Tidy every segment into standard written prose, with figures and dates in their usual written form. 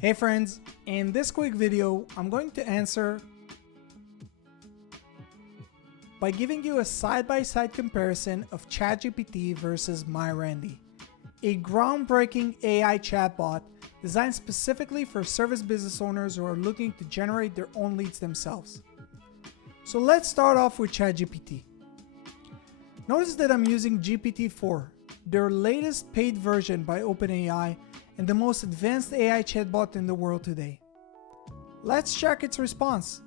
Hey friends, in this quick video, I'm going to answer by giving you a side-by-side comparison of ChatGPT versus MyRandy, a groundbreaking AI chatbot designed specifically for service business owners who are looking to generate their own leads themselves. So let's start off with ChatGPT. Notice that I'm using GPT-4, their latest paid version by OpenAI and the most advanced AI chatbot in the world today. Let's check its response.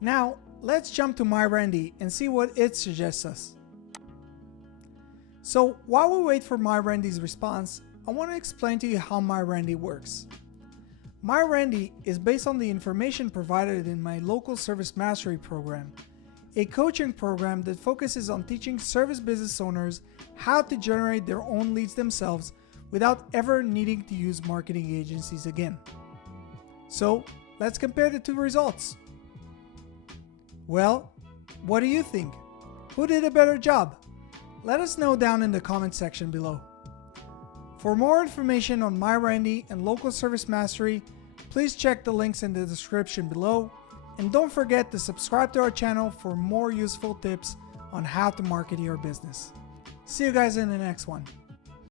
Now, let's jump to MyRandy and see what it suggests us. So while we wait for MyRandy's response, I want to explain to you how MyRandy works. MyRandy is based on the information provided in my local service mastery program, a coaching program that focuses on teaching service business owners how to generate their own leads themselves without ever needing to use marketing agencies again. So let's compare the two results. Well, what do you think? Who did a better job? Let us know down in the comment section below. For more information on MyRandy and Local Service Mastery, please check the links in the description below, and don't forget to subscribe to our channel for more useful tips on how to market your business. See you guys in the next one.